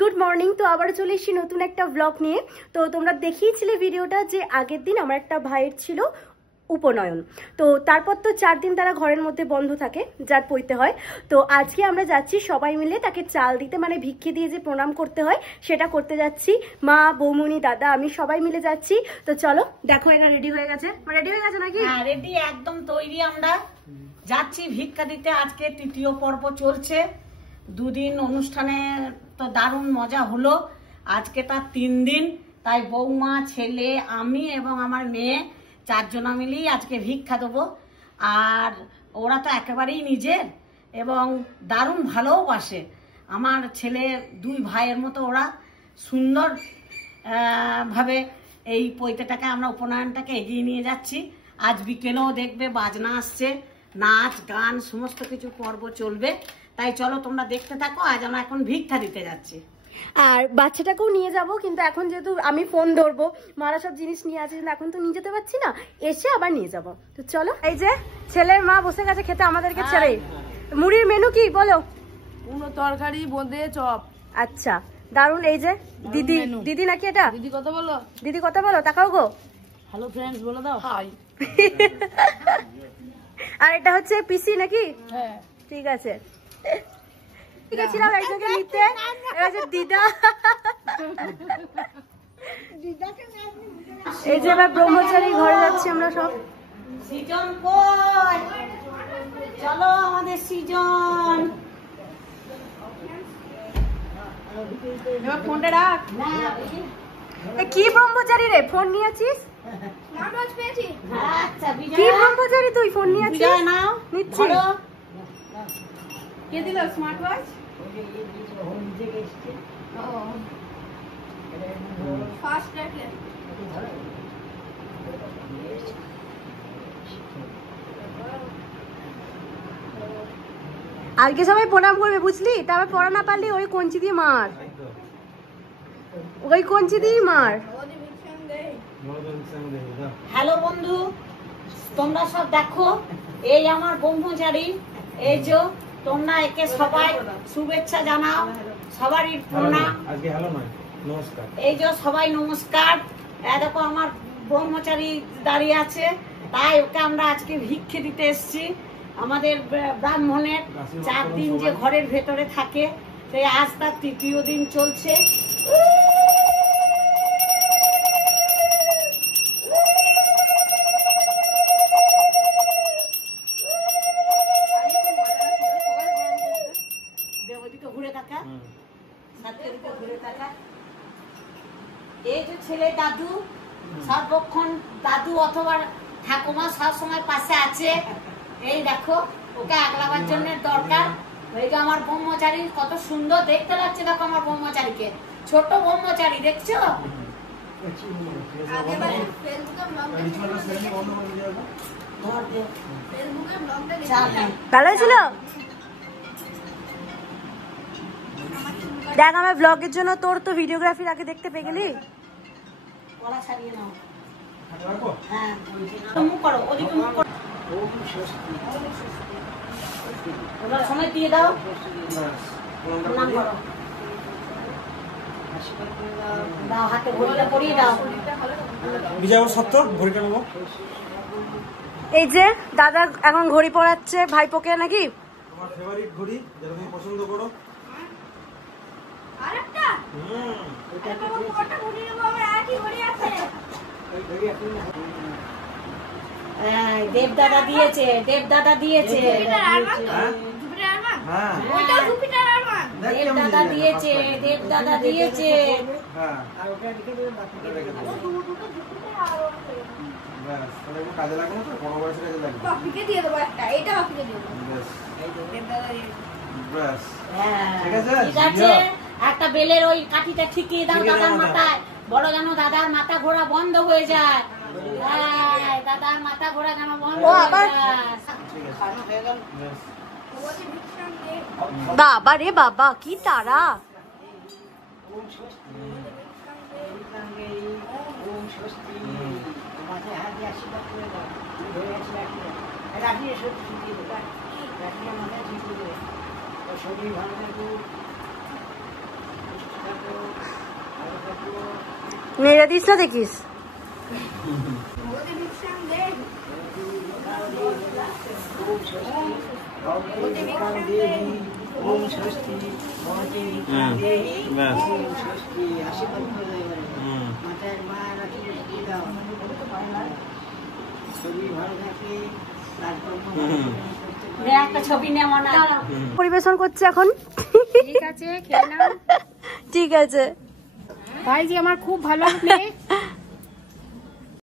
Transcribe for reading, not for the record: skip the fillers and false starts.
Good morning. তো আবার চলে এসেছি নতুন একটা ব্লগ নিয়ে। তো তোমরা দেখিয়েছিলে ভিডিওটা যে আগের দিন আমার একটা ভাইয়ের ছিল উপনয়ন, তো তারপর তো 4 দিন তারা ঘরের মধ্যে বন্ধ থাকে, যার পইতে হয়। তো আজকে আমরা যাচ্ছি সবাই মিলে তাকে চাল দিতে, মানে ভিক্ষে দিয়ে যে প্রণাম করতে হয় সেটা করতে যাচ্ছি। মা, বৌমনি, দাদা, আমি সবাই মিলে যাচ্ছি। তো চলো, দেখো এরা রেডি হয়ে গেছে। রেডি হয়ে গেছে নাকি? হ্যাঁ, রেডি, একদম তৈরি। আমরা যাচ্ছি ভিক্ষা দিতে। আজকে তৃতীয় পর্ব চলছে। দুদিন অনুষ্ঠানে তো দারুণ মজা হলো, আজকে তার 3 দিন। তাই বৌমা, ছেলে, আমি এবং আমার মেয়ে 4 জনা মিলেই আজকে ভিক্ষা দেবো। আর ওরা তো একেবারেই নিজের এবং দারুণ ভালোবাসে। আমার ছেলে 2 ভাইয়ের মতো ওরা সুন্দর ভাবে এই পৈতেটাকে, আমরা উপনয়নটাকে এগিয়ে নিয়ে যাচ্ছি। আজ বিকেলেও দেখবে বাজনা আসছে, নাচ গান সমস্ত কিছু পর্ব চলবে। তাই চলো তোমরা দেখতে থাকো। আজ আমরা এখন ভিক্ষা দিতে যাচ্ছি। আর বাচ্চাটাকেও নিয়ে যাব, কিন্তু এখন যেহেতু আমি ফোন ধরবো, মারা সব জিনিস নিয়ে আছে, কিন্তু এখন তো নিয়ে যেতে পারছি না, এসে আবার নিয়ে যাব। তো চলো, এই যে ছেলের মা বসে গেছে খেতে আমাদেরকে ছেড়ে। মুড়ির মেনু কি বলো? কোনো তরকারি, বোঁদে, চপ। আচ্ছা, দারুন। এই যে দিদি, দিদি নাকি এটা? দিদি কথা বলো, দিদি কথা বলো, তাকাও গো। হ্যালো ফ্রেন্ডস বলে দাও। হাই। আর এটা হচ্ছে পিসি নাকি? হ্যাঁ, ঠিক আছে। গেছিলাম একজনকে নিতে, এবার যে দিদা। এই যে এবার ব্রহ্মচারী ঘরে যাচ্ছি আমরা সব। সৃজন কই? চলো আমাদের সৃজন। এবার ফোনটা রাখ। কি ব্রহ্মচারী রে, ফোন নিয়েছিস? আচ্ছা, কি ব্রহ্মচারী তুই, ফোন নিয়েছিস? বিজয় নাও, নিচ্ছি। কে দিল স্মার্ট ওয়াচ? ফাস্ট রাখলে। আজকে সবাই প্রণাম করবে, বুঝলি? তারপর পড়া না পারলি ওই কঞ্চি দিয়ে মার, ওই কঞ্চি দিয়ে মার। হ্যালো বন্ধু, তোমরা সব দেখো, এই আমার ব্রহ্মচারী। এই যে তোমরা একে সবাই শুভেচ্ছা জানাও, সবারই প্রণাম। এই যে সবাই নমস্কার। দেখো আমার ব্রহ্মচারী দাঁড়িয়ে আছে, তাই ওকে আমরা আজকে ভিক্ষে দিতে এসেছি। আমাদের ব্রাহ্মণের 4 দিন যে ঘরের ভেতরে থাকে, তাই আজ তার 3য় দিন চলছে। এই যে ছেলে দাদু, সর্বক্ষণ দাদু অথবা ঠাকুমা সব সময় পাশে আছে। এই দেখো, ওকে আগলাবার জন্য দরকার। এই যে আমার ব্রহ্মচারী কত সুন্দর দেখতে লাগছে, দেখো আমার ব্রহ্মচারীকে, ছোট ব্রহ্মচারী, দেখছো? ভালো ছিল। দেখ, আমার ব্লগের জন্য তোর তো ভিডিওগ্রাফির আগে দেখতে পেয়ে গেলি। গলা ছাড়িয়ে নাও। হ্যাঁ, মুখ করো, ওদিকে মুখ করো। ওনার সময় দিয়ে দাও, প্রণাম করো। দাও, হাতে ঘড়িটা পরিয়ে দাও। বিজয় সত্য ঘড়িটা নেবো। এই যে দাদা এখন ঘড়ি পরাচ্ছে ভাইপোকে নাকি। তোমার ফেভারিট ঘড়ি, যেটা তুমি পছন্দ করো। আরেকটা? এটা বাবা কটা ঘড়ি নেবো, আমার একই ঘড়ি আছে। এই ঘড়ি এখন দেবদাদা দিয়েছে, দেবদাদা দিয়েছে, জুপিটার আরমান। হ্যাঁ, ওইটা জুপিটার আরমান। দেবদাদা দিয়েছে, দেবদাদা দিয়েছে। হ্যাঁ, আর ওটা রেখে দেবে, বাকিটা রেখে দেবে। দুটো জুপিটার আরমান। ব্যাস, তাহলে একটু কাজে লাগবে না তো, বড় বয়সে কাজে লাগবে। বাপিকে দিয়ে দেবো একটা, এটা বাপিকে দিয়ে দেবো। ব্যাস, দেবদাদা দিয়ে ব্যাস, হ্যাঁ, ঠিক আছে, ঠিক আছে। একটা বেলের ওই কাঠিটা ঠিকিয়ে দাও দাদার মাথায়, বড় যেন দাদার মাথা ঘোরা বন্ধ হয়ে যায়। হ্যাঁ, দাদার মাথা ঘোরা যেন বন্ধ হয়ে যায়। ঠিক আছে, হয়ে গেল। ব্যাস, বাবা রে বাবা, কি তারা। শরীর ভালো থাকুক, মেয়েরা দিস না দেখিস। একটা ছবি নেওয়া না পরিবেশন করছে এখন। ঠিক আছে, খেয়ে নাও। ঠিক আছে। ভাইজি আমার খুব ভালো মেয়ে।